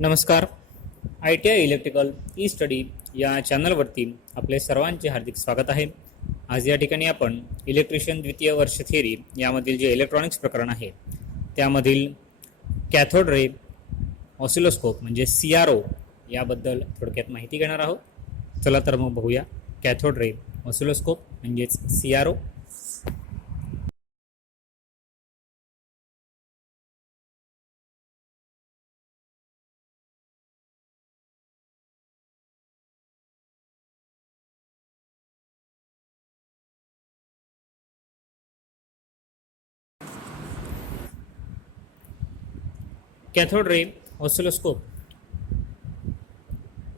नमस्कार. ITI electrical E study या चॅनलवरती आपले सर्वांचे हार्दिक स्वागत आहे. आज या ठिकाणी आपण इलेक्ट्रिशियन द्वितीय वर्ष थिअरी यामधील जे इलेक्ट्रॉनिक्स प्रकरण आहे त्यामधील कॅथोड रे ऑसिलोस्कोप म्हणजे CRO याबद्दल थोडक्यात माहिती घेणार आहोत. चला तर मग बघूया कॅथोड रे ऑसिलोस्कोप म्हणजेच CRO. कॅथोड रे ऑसिलोस्कोप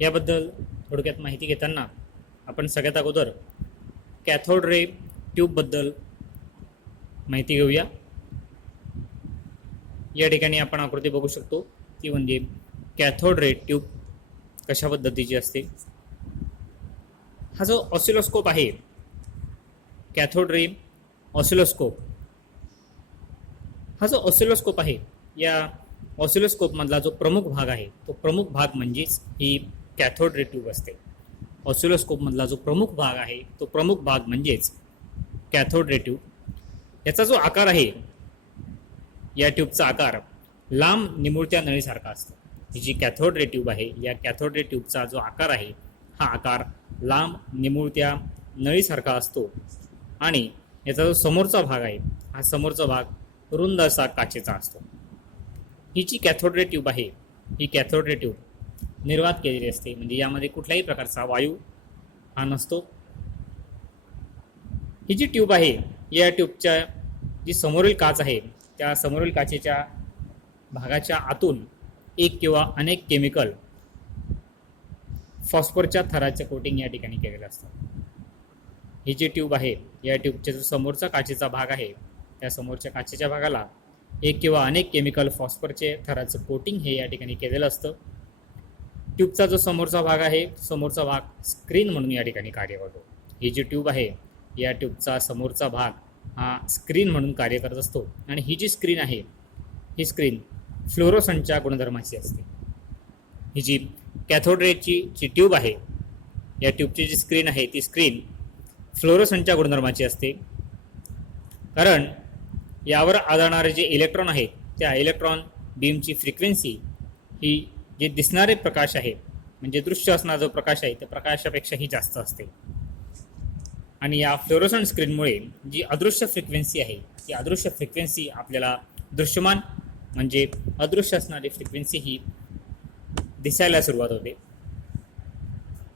याबद्दल थोडक्यात माहिती घेताना आपण सगळ्यात अगोदर कॅथोड रे ट्यूबबद्दल माहिती घेऊया. या ठिकाणी आपण आकृती बघू शकतो ती म्हणजे कॅथोड रे ट्यूब कशा पद्धतीची असते. हा जो ऑसिलोस्कोप आहे कॅथोड रे ऑसिलोस्कोप, हा जो ऑसिलोस्कोप आहे या ऑसिलोस्कोपमधला जो प्रमुख भाग आहे तो प्रमुख भाग म्हणजेच ही कॅथोड रे ट्यूब असते. ऑसिलोस्कोपमधला जो प्रमुख भाग आहे तो प्रमुख भाग म्हणजेच कॅथोड रे ट्यूब. याचा जो आकार आहे या ट्यूबचा आकार लांब निमुळत्या नळीसारखा असतो. ही जी कॅथोड रे ट्यूब आहे या कॅथोड रे ट्यूबचा जो आकार आहे हा आकार लांब निमुळत्या नळीसारखा असतो आणि याचा जो समोरचा भाग आहे हा समोरचा भाग रुंद असा काचेचा असतो. ही जी कॅथोड रे ट्यूब आहे ही कॅथोड रे ट्यूब निर्वात केलेली असते, म्हणजे यामध्ये कुठल्याही प्रकारचा वायू हा नसतो. ही जी ट्यूब आहे या ट्यूबच्या जी समोरील काच आहे त्या समोरील काचेच्या भागाच्या आतून एक किंवा अनेक केमिकल फॉस्फरच्या थराचे कोटिंग या ठिकाणी केलेलं असतं. ही जी ट्यूब आहे या ट्यूबचा जो समोरचा काचेचा भाग आहे त्या समोरच्या काचेच्या भागाला एक किंवा अनेक केमिकल फॉस्फरचे थराचं कोटिंग हे या ठिकाणी केलेलं असतं. ट्यूबचा जो समोरचा भाग आहे समोरचा भाग स्क्रीन म्हणून या ठिकाणी कार्य करतो. ही जी ट्यूब आहे या ट्यूबचा समोरचा भाग हा स्क्रीन म्हणून कार्य करत असतो आणि ही जी स्क्रीन आहे ही स्क्रीन फ्लोरोसंटच्या गुणधर्माची असते. ही जी कॅथोड रेची जी ट्यूब आहे या ट्यूबची जी स्क्रीन आहे ती स्क्रीन फ्लोरोसंटच्या गुणधर्माची असते, कारण यावर आढळणारे जे इलेक्ट्रॉन आहेत त्या इलेक्ट्रॉन बीमची फ्रिक्वेन्सी ही जे दिसणारे प्रकाश आहे म्हणजे दृश्य असणारा जो प्रकाश आहे त्या प्रकाशापेक्षाही जास्त असते. आणि या फ्लोरोसंट स्क्रीनमुळे जी अदृश्य फ्रिक्वेन्सी आहे ती अदृश्य फ्रिक्वेन्सी आपल्याला दृश्यमान म्हणजे अदृश्य असणारी फ्रिक्वेन्सी ही दिसायला सुरुवात होते.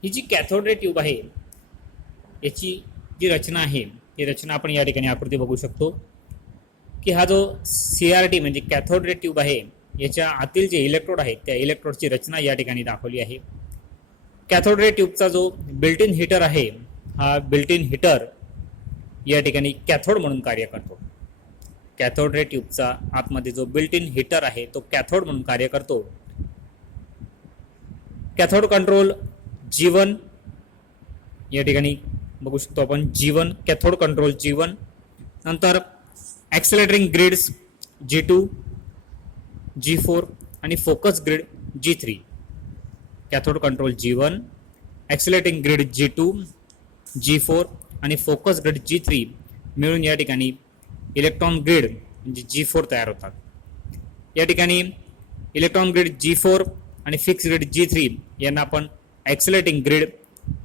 ही जी कॅथोड रे ट्यूब आहे याची जी रचना आहे ती रचना आपण या ठिकाणी आकृती बघू शकतो की हा जो CRT म्हणजे कॅथोड रे ट्यूब आहे याच्या आतील जे इलेक्ट्रोड आहेत त्या इलेक्ट्रोडची रचना या ठिकाणी दाखवली आहे. कॅथोड रे ट्यूबचा जो बिल्ट इन हीटर आहे हा बिल्ट इन हीटर या ठिकाणी कॅथोड म्हणून कार्य करतो. कॅथोड रे ट्यूबचा आतमध्ये जो बिल्ट इन हीटर आहे तो कॅथोड म्हणून कार्य करतो. कॅथोड कंट्रोल G1 या ठिकाणी बघू शकतो आपण G1 कॅथोड कंट्रोल G1. नंतर ॲक्सेलरेटिंग ग्रिड्स G2, G4 आणि focus grid G3. Cathode control G1, accelerating grid G2, G4 आणि फोकस ग्रिड G3 मिळून या ठिकाणी इलेक्ट्रॉन ग्रिड म्हणजे G4 तयार होतात. या ठिकाणी इलेक्ट्रॉन ग्रिड G4 आणि फिक्स ग्रिड G3 यांना आपण ॲक्सेलरेटिंग ग्रिड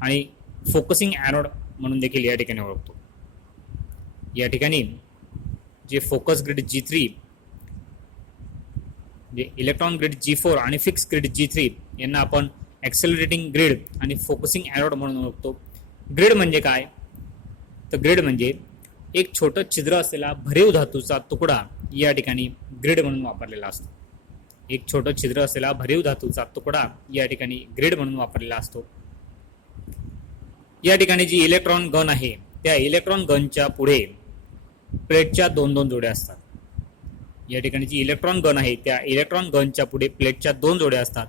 आणि फोकसिंग ॲनोड म्हणून देखील या ठिकाणी ओळखतो. या ठिकाणी जे फोकस ग्रिड G3 जे इलेक्ट्रॉन ग्रिड G4 आणि फिक्स ग्रिड G3 यांना आपण ॲक्सेलरेटिंग ग्रिड आणि फोकसिंग ॲनोड म्हणून ओळखतो. ग्रिड म्हणजे काय तर ग्रिड म्हणजे एक छोटं छिद्र असलेला भरीव धातूचा तुकडा या ठिकाणी ग्रिड म्हणून वापरलेला असतो. एक छोटं छिद्र असलेला भरीव धातूचा तुकडा या ठिकाणी ग्रिड म्हणून वापरलेला असतो. या ठिकाणी जी इलेक्ट्रॉन गन आहे त्या इलेक्ट्रॉन गनच्या पुढे प्लेटच्या दोन दोन जोड्या असतात. या ठिकाणी जी इलेक्ट्रॉन गन आहे त्या इलेक्ट्रॉन गनच्या पुढे प्लेटच्या दोन जोड्या असतात.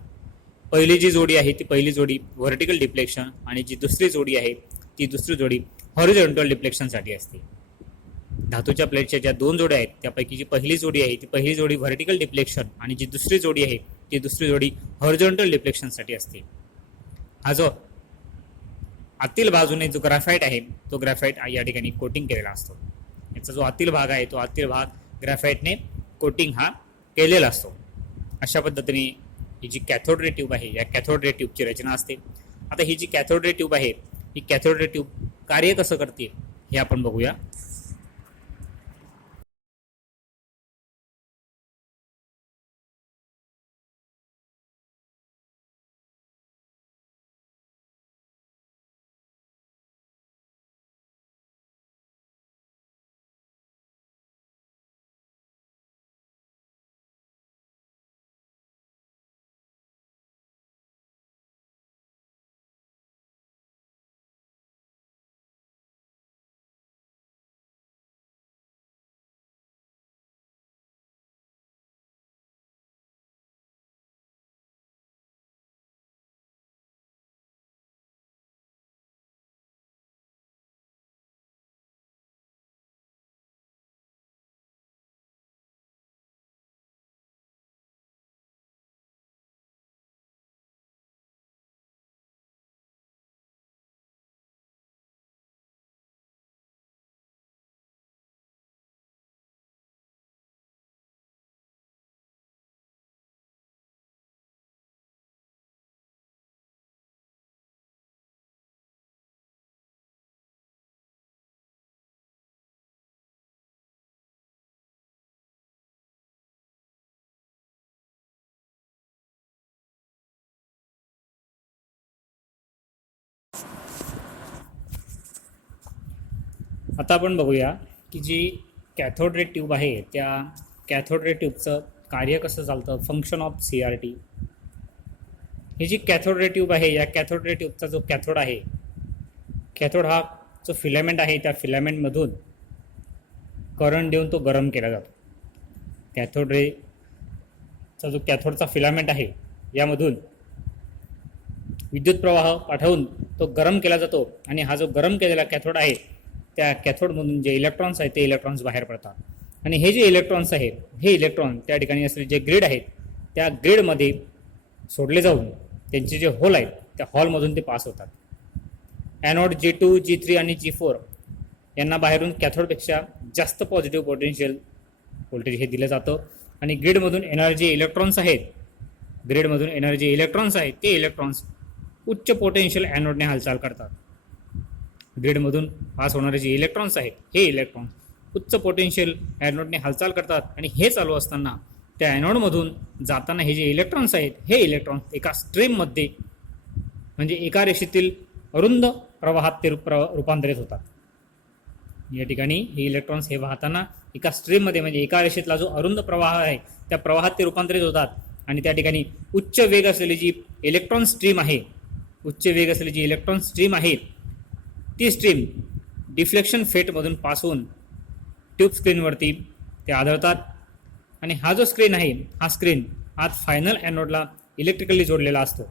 पहिली जी जोडी आहे ती पहिली जोडी व्हर्टिकल डिफ्लेक्शन आणि जी दुसरी जोडी आहे ती दुसरी जोडी हॉरिझॉन्टल डिफ्लेक्शनसाठी असते. धातूच्या प्लेटच्या ज्या दोन जोड्या आहेत त्यापैकी जी पहिली जोडी आहे ती पहिली जोडी व्हर्टिकल डिफ्लेक्शन आणि जी दुसरी जोडी आहे ती दुसरी जोडी हॉरिझॉन्टल डिफ्लेक्शनसाठी असते. हा जो आतील बाजूने जो ग्राफाईट आहे तो ग्राफाईट या ठिकाणी कोटिंग केलेला असतो. याचा जो आतील भाग आहे तो आतील भाग ग्राफाईटने कोटिंग हा केलेला असतो. अशा पद्धतीने ही जी कॅथोड रे ट्यूब आहे या कॅथोड रे ट्यूबची रचना असते. आता ही जी कॅथोड रे ट्यूब आहे ही कॅथोड रे ट्यूब कार्य कसं करते हे आपण बघूया. आता आपण बघूया की जी कॅथोड रे ट्यूब आहे त्या कॅथोड रे ट्यूबचं कार्य कसं चालतं, फंक्शन ऑफ CRT. ही जी कॅथोड रे ट्यूब आहे या कॅथोड रे ट्यूबचा जो कॅथोड आहे, कॅथोड हा जो फिलामेंट आहे त्या फिलामेंटमधून करंट देऊन तो गरम केला जातो. कॅथोड रेचा जो कॅथोडचा फिलामेंट आहे यामधून विद्युत प्रवाह पाठवून तो गरम केला जातो आणि हा जो गरम केलेला कॅथोड आहे त्या कॅथोडमधून जे इलेक्ट्रॉन्स आहेत ते इलेक्ट्रॉन्स बाहेर पडतात आणि हे जे इलेक्ट्रॉन्स आहेत हे इलेक्ट्रॉन त्या ठिकाणी असलेले जे ग्रीड आहेत त्या ग्रीडमध्ये सोडले जाऊन त्यांचे जे होल आहेत त्या हॉलमधून ते पास होतात. ॲनोड G2, G3 आणि G4 यांना बाहेरून कॅथोडपेक्षा जास्त पॉझिटिव्ह पोटेन्शियल व्होल्टेज हे दिलं जातं आणि ग्रीडमधून येणारे जे इलेक्ट्रॉन्स आहेत ते इलेक्ट्रॉन्स उच्च पोटेन्शियल ॲनोडने हालचाल करतात. ग्रीडमधून पास होणारे जे इलेक्ट्रॉन्स आहेत हे इलेक्ट्रॉन्स उच्च पोटेन्शियल ॲनोडने हालचाल करतात आणि हे चालू असताना त्या ॲनोडमधून जाताना हे जे इलेक्ट्रॉन्स आहेत हे इलेक्ट्रॉन्स एका स्ट्रीममध्ये म्हणजे एका रेषेतील अरुंद प्रवाहात ते रूपांतरित होतात. या ठिकाणी हे इलेक्ट्रॉन्स हे वाहताना एका स्ट्रीममध्ये म्हणजे एका रेषेतला जो अरुंद प्रवाह आहे त्या प्रवाहात ते रूपांतरित होतात आणि त्या ठिकाणी उच्च वेग असलेली जी इलेक्ट्रॉन स्ट्रीम आहे ती स्ट्रीम डिफ्लेक्शन फेटमधून पास होऊन ट्यूब स्क्रीनवरती ते आढळतात आणि हा जो स्क्रीन आहे हा स्क्रीन आत फायनल ॲनोडला इलेक्ट्रिकली जोडलेला असतो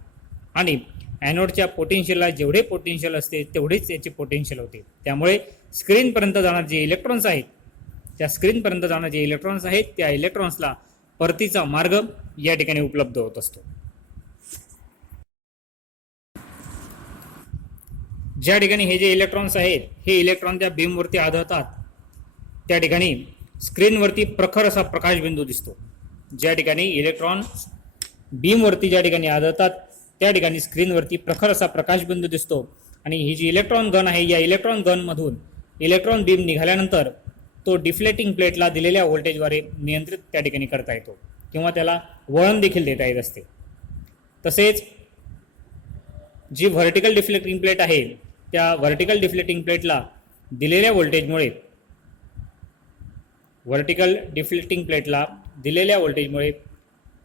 आणि ॲनोडच्या पोटेन्शियलला जेवढे पोटेन्शियल असते तेवढेच याचे पोटेन्शियल होते. त्यामुळे स्क्रीनपर्यंत जाणारे जे इलेक्ट्रॉन्स आहेत त्या इलेक्ट्रॉन्सला परतीचा मार्ग या ठिकाणी उपलब्ध होत असतो. ज्या ठिकाणी हे जे इलेक्ट्रॉन्स आहेत हे इलेक्ट्रॉन त्या बीमवरती आढळतात त्या ठिकाणी स्क्रीनवरती प्रखर असा प्रकाशबिंदू दिसतो. ज्या ठिकाणी इलेक्ट्रॉन बीमवरती ज्या ठिकाणी आढळतात त्या ठिकाणी स्क्रीनवरती प्रखर असा प्रकाशबिंदू दिसतो आणि ही जी इलेक्ट्रॉन गन आहे या इलेक्ट्रॉन गनमधून इलेक्ट्रॉन बीम निघाल्यानंतर तो डिफ्लेक्टिंग प्लेटला दिलेल्या व्होल्टेजद्वारे नियंत्रित त्या ठिकाणी करता येतो किंवा त्याला वळण देखील देता येत असते. तसेच जी व्हर्टिकल डिफ्लेक्टिंग प्लेट आहे त्या व्हर्टिकल डिफ्लेक्टिंग प्लेटला दिलेल्या व्होल्टेजमुळे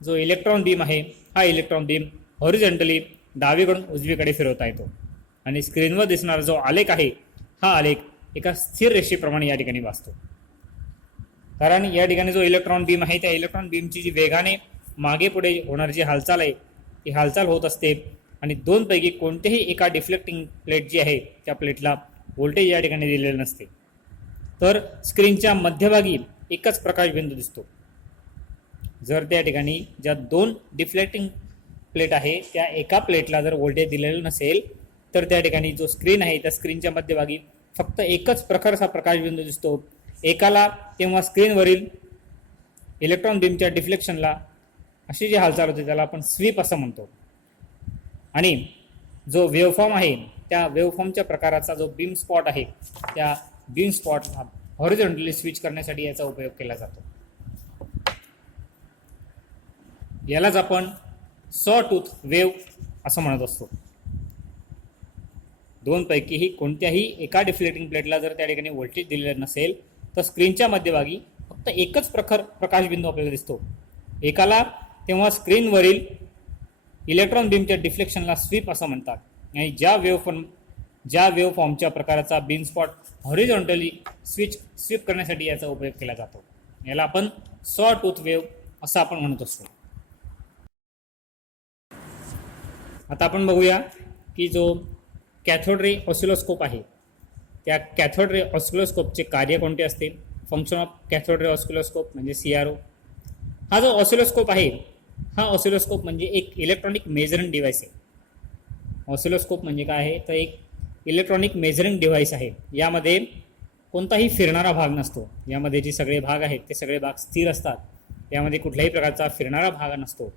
जो इलेक्ट्रॉन बीम आहे हा इलेक्ट्रॉन बीम हॉरिझॉन्टली डावीकडून उजवीकडे फिरवता येतो आणि स्क्रीनवर दिसणारा जो आलेख आहे हा आलेख एका स्थिर रेषेप्रमाणे या ठिकाणी वाचतो. कारण या ठिकाणी जो इलेक्ट्रॉन बीम आहे त्या इलेक्ट्रॉन बीमची जी वेगाने मागे पुढे होणारी जी हालचाल आहे ती हालचाल होत असते आणि दोनपैकी कोणतेही एका डिफ्लेक्टिंग प्लेट जी आहे त्या प्लेटला व्होल्टेज या ठिकाणी दिलेलं नसते. तर स्क्रीनच्या मध्यभागी एकच प्रकाशबिंदू दिसतो. जर त्या ठिकाणी ज्या 2 डिफ्लेक्टिंग प्लेट आहे त्या एका प्लेटला जर व्होल्टेज दिलेलं नसेल तर त्या ठिकाणी जो स्क्रीन आहे त्या स्क्रीनच्या मध्यभागी फक्त एकच प्रखरसा प्रकाशबिंदू दिसतो एकाला, तेव्हा स्क्रीनवरील इलेक्ट्रॉन बीमच्या डिफ्लेक्शनला अशी जी हालचाल होते त्याला आपण स्वीप असं म्हणतो. आणि जो वेव्हफॉर्म आहे त्या वेव्हफॉर्मच्या प्रकाराचा जो बीम स्पॉट आहे त्या बीम स्पॉटला हॉरिझॉन्टली स्विच करण्यासाठी याचा उपयोग केला जातो. यालाच आपण सॉ टूथ वेव्ह असं म्हणत असतो. दोनपैकीही कोणत्याही एका डिफ्लेक्टिंग प्लेटला जर त्या ठिकाणी व्होल्टेज दिलेलं नसेल तर स्क्रीनच्या मध्यभागी फक्त एकच प्रखर प्रकाशबिंदू आपल्याला दिसतो एकाला, तेव्हा स्क्रीनवरील इलेक्ट्रॉन बीमच्या डिफ्लेक्शनला स्वीप असं म्हणतात. आणि ज्या वेव्हफॉर्मच्या प्रकाराचा बीम स्पॉट हॉरिझॉन्टली स्वीप करण्यासाठी याचा उपयोग केला जातो. याला आपण सॉ टूथ वेव्ह असं आपण म्हणत असतो. आता आपण बघूया की जो कॅथोड रे ऑसिलोस्कोप आहे त्या कॅथोड रे ऑसिलोस्कोपचे कार्य कोणते असते. Function of cathode ray oscilloscope म्हणजे CRO. हा जो ऑसिलोस्कोप आहे हा ऑसिलोस्कोप म्हणजे एक इलेक्ट्रॉनिक मेजरिंग डिव्हाइस आहे. ऑसिलोस्कोप म्हणजे काय आहे तर एक इलेक्ट्रॉनिक मेजरिंग डिव्हाइस आहे. यामध्ये कोणताही फिरणारा भाग नसतो. यामध्ये जे सगळे भाग आहेत ते सगळे भाग स्थिर असतात. यामध्ये कुठल्याही प्रकारचा फिरणारा भाग नसतो.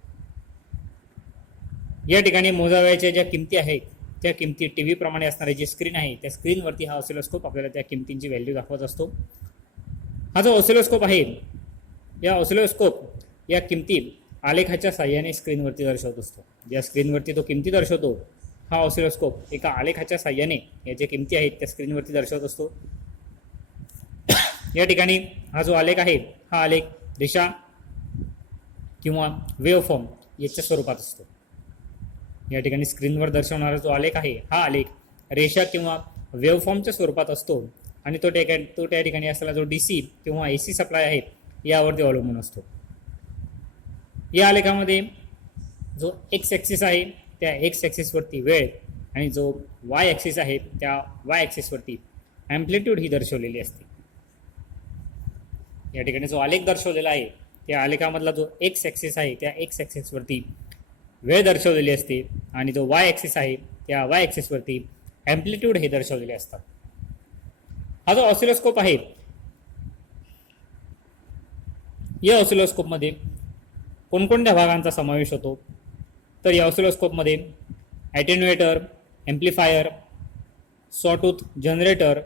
या ठिकाणी मोजावयाच्या ज्या किमती आहेत त्या किमती TV प्रमाणे असणारे जे स्क्रीन आहे त्या स्क्रीनवरती हा ऑसिलोस्कोप आपल्याला त्या किमतींची व्हॅल्यू दाखवत असतो. हा जो ऑसिलोस्कोप आहे या ऑसिलोस्कोप या किमती आलेखाच्या साह्याने स्क्रीनवरती दर्शवत असतो. ज्या स्क्रीनवरती तो किमती दर्शवतो हा ऑसिलोस्कोप एका आलेखाच्या साह्याने या ज्या किमती आहेत त्या स्क्रीनवरती दर्शवत असतो. या ठिकाणी हा जो आलेख आहे हा आलेख रेषा किंवा वेव्हफॉर्म याच्या स्वरूपात असतो. या ठिकाणी स्क्रीनवर दर्शवणारा जो आलेख आहे हा आलेख रेषा किंवा वेव्हफॉर्मच्या स्वरूपात असतो आणि तो त्या ठिकाणी असलेला जो DC किंवा AC सप्लाय आहे यावरती अवलंबून असतो. या आलेखामध्ये जो X ॲक्सिस आहे त्या X ॲक्सिसवरती वेळ आणि जो Y ॲक्सिस आहे त्या Y ॲक्सिसवरती ॲम्प्लिट्यूड ही दर्शवलेली असते. या ठिकाणी जो आलेख दर्शवलेला आहे त्या आलेखामधला जो X ॲक्सिस आहे त्या X ॲक्सिसवरती वेळ दर्शवलेली असते आणि जो Y ॲक्सिस आहे त्या Y ॲक्सिसवरती ॲम्प्लिट्यूड हे दर्शवलेले असतात. हा जो ऑसिलोस्कोप आहे या ऑसिलोस्कोपमध्ये कोणकोणत्या भागांचा समावेश होतो तर या ऑसिलोस्कोपमध्ये attenuator, amplifier, sawtooth generator,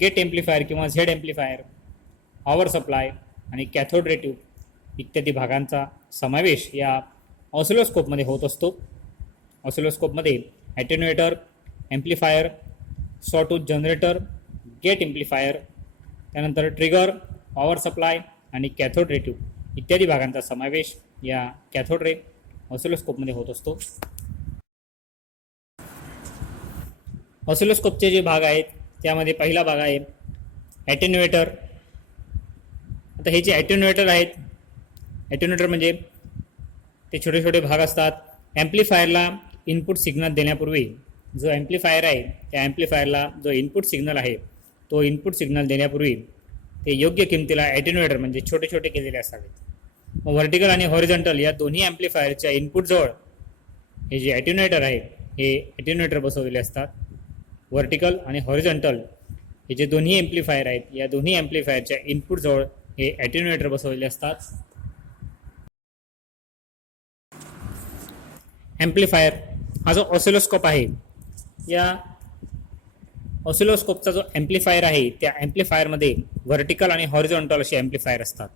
gate amplifier किंवा झेड एम्प्लिफायर, पॉवर सप्लाय आणि कॅथोड रे ट्यूब इत्यादी भागांचा समावेश या ऑसिलोस्कोपमध्ये होत असतो. ऑसिलोस्कोपमध्ये attenuator, amplifier, sawtooth generator, gate amplifier, त्यानंतर ट्रिगर, पॉवर सप्लाय आणि कॅथोड रे ट्यूब इत्यादी भागांचा समावेश या कॅथोड रे ऑसिलोस्कोपमध्ये होत असतो. ऑसिलोस्कोपचे जे भाग आहेत त्यामध्ये पहिला भाग आहे ॲटेन्युएटर. आता हे जे ॲटेन्युएटर आहेत, ॲटेन्युएटर म्हणजे ते छोटे छोटे भाग असतात. ॲम्प्लिफायरला इनपुट सिग्नल देण्यापूर्वी जो ॲम्प्लिफायर आहे त्या ॲम्प्लिफायरला जो इनपुट सिग्नल आहे तो इनपुट सिग्नल देण्यापूर्वी ते योग्य किमतीला ॲटेन्युएटर म्हणजे छोटे छोटे केलेले असावेत. मग व्हर्टिकल आणि हॉरिझॉन्टल या दोन्ही ॲम्प्लिफायरच्या इनपुटजवळ हे जे ॲटेन्युएटर आहे हे ॲटेन्युएटर बसवलेले असतात. व्हर्टिकल आणि हॉरिझॉन्टल हे जे दोन्ही ॲम्प्लिफायर आहेत या दोन्ही ॲम्प्लिफायरच्या इनपुटजवळ हे ॲटेन्युएटर बसवलेले असतात. ॲम्प्लिफायर हा जो ऑसिलोस्कोप आहे या ऑसिलोस्कोपचा जो ॲम्प्लिफायर आहे त्या ॲम्प्लिफायरमध्ये व्हर्टिकल आणि हॉरिझॉन्टल असे ॲम्प्लिफायर असतात.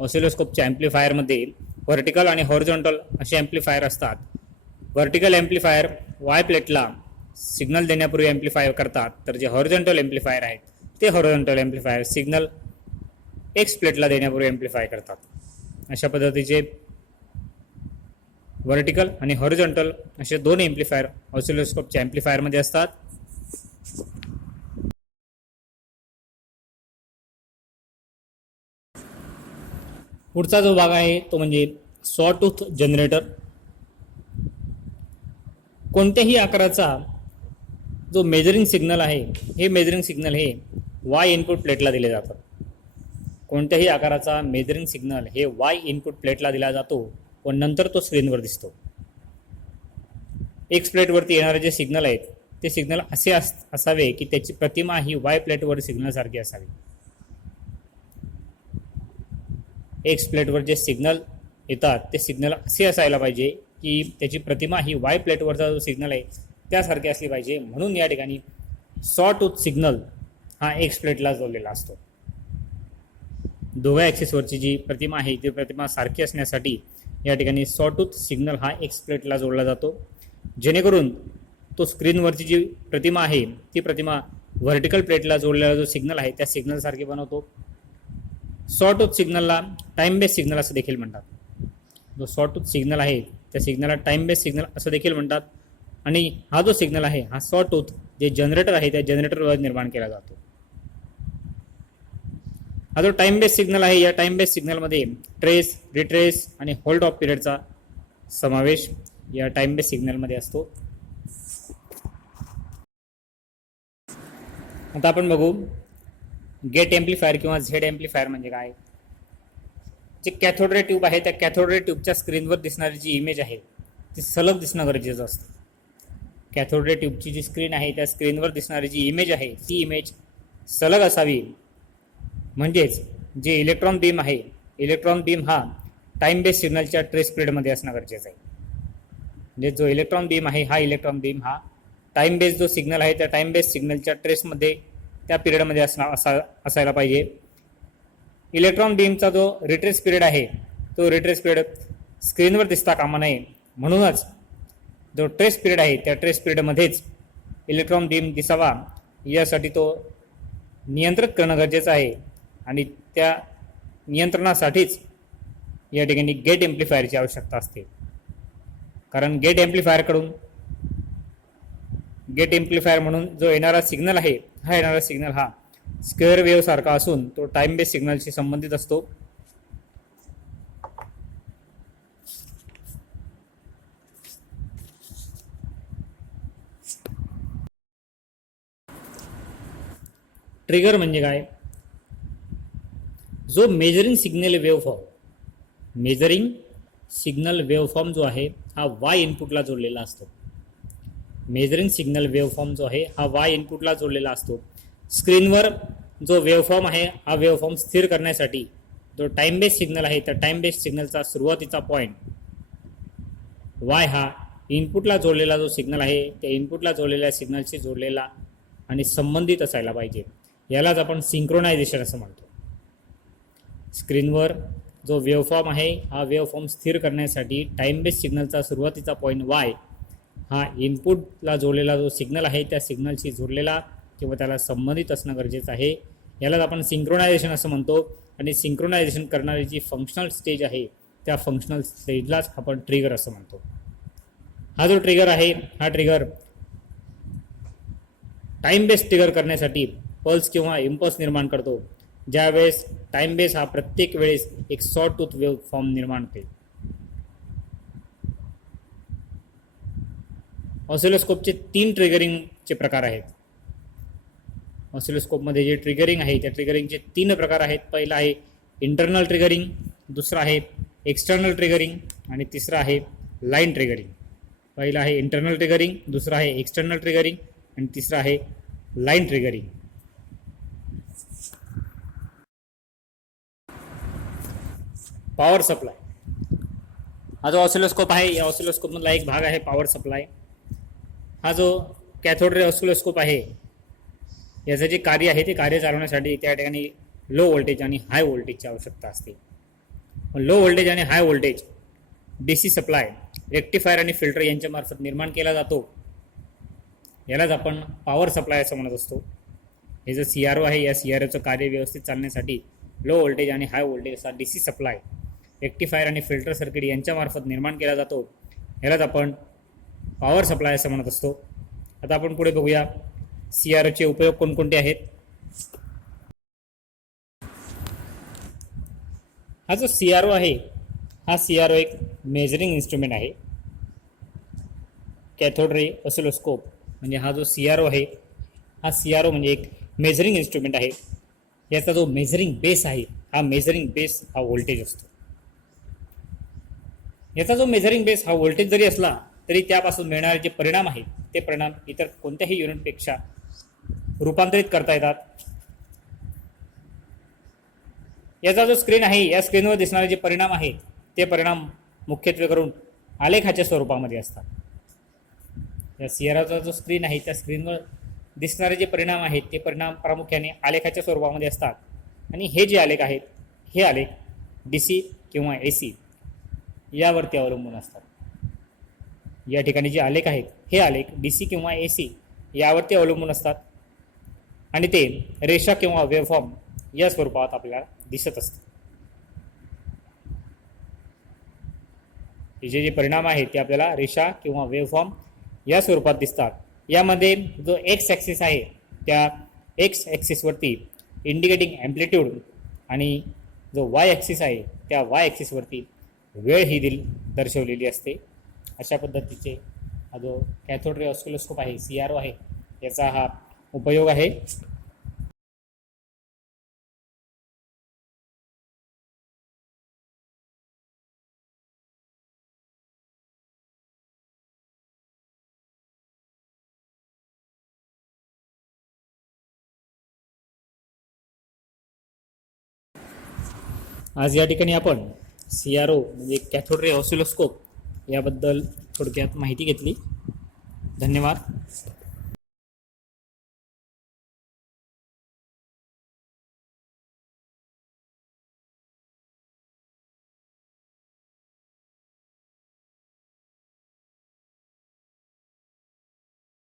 ऑसिलोस्कोपच्या ॲम्प्लिफायरमध्ये व्हर्टिकल आणि हॉरिझॉन्टल असे ॲम्प्लिफायर असतात. व्हर्टिकल ॲम्प्लिफायर वाय प्लेटला सिग्नल देण्यापूर्वी ॲम्प्लिफायर करतात, तर जे हॉरिझॉन्टल ॲम्प्लिफायर आहेत ते हॉरिझॉन्टल ॲम्प्लिफायर सिग्नल एक्स प्लेटला देण्यापूर्वी ॲम्प्लिफाय करतात. अशा पद्धतीचे व्हर्टिकल आणि हॉरिझॉन्टल असे दोन ॲम्प्लिफायर ऑसिलोस्कोपच्या ॲम्प्लिफायरमध्ये असतात. पुढचा जो भाग आहे तो म्हणजे सॉटूथ जनरेटर. कोणत्याही आकाराचा जो मेजरिंग सिग्नल आहे हे मेजरिंग सिग्नल हे वाय इनपुट प्लेटला दिले जातात. कोणत्याही आकाराचा मेजरिंग सिग्नल हे वाय इनपुट प्लेटला दिला जातो व नंतर तो स्क्रीनवर दिसतो. एक्स प्लेटवरती येणारे जे सिग्नल आहेत ते सिग्नल असे असावे की त्याची प्रतिमा ही वाय प्लेटवर सिग्नलसारखी असावी. एक्स प्लेटवर जे सिग्नल येतात ते सिग्नल असे असायला पाहिजे की त्याची प्रतिमा ही वाय प्लेटवरचा जो सिग्नल आहे त्यासारखी असली पाहिजे. म्हणून या ठिकाणी सॉटूथ सिग्नल हा एक्स प्लेटला जोडलेला असतो. दोघा ॲक्सिसवरची जी प्रतिमा आहे ती प्रतिमा सारखी असण्यासाठी या ठिकाणी सॉटूथ सिग्नल हा एक्स प्लेटला जोडला जातो, जेणेकरून तो स्क्रीनवरची जी प्रतिमा आहे ती प्रतिमा व्हर्टिकल प्लेटला जोडलेला जो सिग्नल आहे त्या सिग्नलसारखी बनवतो. सॉटूथ सिग्नलला टाईम बेस सिग्नल असं देखील म्हणतात. जो सॉटूथ सिग्नल आहे त्या सिग्नलला टाईम बेस सिग्नल असं देखील म्हणतात. आणि हा जो सिग्नल आहे हा सॉटूथ जे जनरेटर आहे त्या जनरेटरवर निर्माण केला जातो. हा जो टाईम बेस सिग्नल आहे या टाईम बेस सिग्नलमध्ये ट्रेस, रिट्रेस आणि होल्ड ऑफ पिरियडचा समावेश या टाईम बेस सिग्नलमध्ये असतो. आता आपण बघू गेट एम्प्लिफायर किंवा झेड एम्प्लिफायर म्हणजे काय. जे कॅथोड रे ट्यूब आहे त्या कॅथोड रे ट्यूबच्या स्क्रीनवर दिसणारी जी इमेज आहे ती सलग दिसणं गरजेचं असतं. कॅथोड रे ट्यूबची जी स्क्रीन आहे त्या स्क्रीनवर दिसणारी जी इमेज आहे ती इमेज सलग असावी. म्हणजेच जे इलेक्ट्रॉन बीम आहे, इलेक्ट्रॉन बीम हा टाईम बेस सिग्नलच्या ट्रेस पिरियडमध्ये असणं गरजेचं आहे. म्हणजे जो इलेक्ट्रॉन बीम आहे हा इलेक्ट्रॉन बीम हा टाईम बेस जो सिग्नल आहे त्या टाईम बेस सिग्नलच्या ट्रेसमध्ये त्या पिरियडमध्ये असायला पाहिजे. इलेक्ट्रॉन बीमचा जो रिट्रेस पिरियड आहे तो रिट्रेस पिरियड स्क्रीनवर दिसता कामा नये. म्हणूनच जो ट्रेस पिरियड आहे त्या ट्रेस पिरियडमध्येच इलेक्ट्रॉन बीम दिसावा यासाठी तो नियंत्रित करणं गरजेचं आहे. आणि त्या नियंत्रणासाठीच या ठिकाणी गेट एम्प्लिफायरची आवश्यकता असते. कारण गेट एम्प्लिफायर म्हणून जो येणारा सिग्नल आहे हा येणारा सिग्नल हा स्क्वेअर वेव्ह सारखा असून तो टाईम बेस सिग्नलशी संबंधित असतो. ट्रिगर म्हणजे काय. जो मेजरिंग सिग्नल वेव्हफॉर्म जो आहे हा वाय इनपुटला जोडलेला असतो. मेजरिंग सिग्नल वेव्हफॉर्म जो आहे हा वाय इनपुटला जोडलेला असतो. स्क्रीनवर जो वेव्हफॉर्म आहे हा वेव्हफॉर्म स्थिर करण्यासाठी जो टाईम बेस सिग्नल आहे त्या टाईम बेस सिग्नलचा सुरुवातीचा पॉईंट वाय हा इनपुटला जोडलेला जो सिग्नल आहे त्या इनपुटला जोडलेल्या सिग्नलशी जोडलेला आणि संबंधित असायला पाहिजे. यालाच आपण सिंक्रोनायझेशन असं म्हणतो. स्क्रीनवर जो वेव्हफॉर्म आहे हा वेव्हफॉर्म स्थिर करण्यासाठी टाईम बेस सिग्नलचा सुरुवातीचा पॉईंट वाय हा इनपुटला जोडलेला जो सिग्नल आहे त्या सिग्नलशी जोडलेला किंवा त्याला संबंधित असणं गरजेचं आहे. यालाच आपण सिंक्रोनायझेशन असं म्हणतो. आणि सिंक्रोनायझेशन करणारी जी फंक्शनल स्टेज आहे त्या फंक्शनल स्टेजलाच आपण ट्रिगर असं म्हणतो. हा जो ट्रिगर आहे हा ट्रिगर टाईम बेस ट्रिगर करण्यासाठी पल्स किंवा इम्पल्स निर्माण करतो. ज्यावेळेस टाईम बेस हा प्रत्येक वेळेस एक सॉटूथ वेव्ह फॉर्म निर्माण होते. ऑसिलोस्कोपचे 3 ट्रिगरिंगचे प्रकार आहेत. ऑसिलोस्कोपमध्ये जे ट्रिगरिंग आहे त्या ट्रिगरिंगचे 3 प्रकार आहेत. पहिला आहे इंटरनल ट्रिगरिंग, दुसरा आहे एक्सटर्नल ट्रिगरिंग आणि तिसरा आहे लाईन ट्रिगरिंग. पहिला आहे इंटरनल ट्रिगरिंग, दुसरा आहे एक्सटर्नल ट्रिगरिंग आणि तिसरा आहे लाईन ट्रिगरिंग. पॉवर सप्लाय हा जो ऑसिलोस्कोप आहे या ऑसिलोस्कोपमधला एक भाग आहे पॉवर सप्लाय. हा जो कॅथोड रे ऑसिलोस्कोप आहे याचं जे कार्य आहे ते कार्य चालवण्यासाठी त्या ठिकाणी लो व्होल्टेज आणि हाय व्होल्टेजची आवश्यकता असते. लो व्होल्टेज आणि high voltage DC supply rectifier आणि फिल्टर यांच्यामार्फत निर्माण केला जातो. यालाच आपण पॉवर सप्लाय असं म्हणत असतो. हे जे CRO आहे या CROचं कार्य व्यवस्थित चालण्यासाठी लो व्होल्टेज आणि हाय व्होल्टेज असा DC सप्लाय रेक्टिफायर आणि फिल्टर सर्किट यांच्यामार्फत निर्माण केला जातो. यालाच आपण पॉवर सप्लाय असं म्हणत असतो. आता आपण पुढे बघूया CROचे उपयोग कोणकोणते आहेत. हा जो CRO आहे हा CRO एक मेजरिंग इन्स्ट्रुमेंट आहे. कॅथोड रे ऑसिलोस्कोप म्हणजे हा जो CRO आहे हा CRO म्हणजे एक मेजरिंग इन्स्ट्रुमेंट आहे. याचा जो मेजरिंग बेस आहे हा मेजरिंग बेस हा व्होल्टेज असतो. याचा जो मेजरिंग बेस हा व्होल्टेज जरी असला तरी त्यापासून मिळणारे जे परिणाम आहेत ते परिणाम इतर कोणत्याही युनिटपेक्षा रूपांतरित करता येतात. याचा जो स्क्रीन आहे या स्क्रीनवर दिसणारे जे परिणाम आहेत ते परिणाम मुख्यत्वे करून आलेखाच्या स्वरूपामध्ये असतात. या सीआरओचा जो स्क्रीन आहे त्या स्क्रीनवर दिसणारे जे परिणाम आहेत ते परिणाम प्रामुख्याने आलेखाच्या स्वरूपामध्ये असतात. आणि हे जे आलेख आहेत हे आलेख DC किंवा AC यावरती अवलंबून असतात. या ठिकाणी जे आलेख आहेत हे आलेख DC किंवा AC यावरती अवलंबून असतात आणि ते रेषा किंवा वेव्हफॉर्म या स्वरूपात आपल्याला दिसत असतात. हे जे परिणाम आहेत ते आपल्याला रेषा किंवा वेव्हफॉर्म या स्वरूपात दिसतात. यामध्ये जो एक्स ॲक्सिस आहे त्या एक्स ॲक्सिसवरती इंडिकेटिंग ॲम्प्लिट्यूड आणि जो वाय ॲक्सिस आहे त्या वाय ॲक्सिसवरती वेळ ही दर्शवलेली असते. अशा पद्धतीचे हा जो कॅथोड रे ऑस्किलोस्कोप आहे CRO आहे याचा हा उपयोग आहे. आज या ठिकाणी आपण CRO म्हणजे कॅथोड रे ऑसिलोस्कोप याबद्दल थोडक्यात माहिती घेतली. धन्यवाद.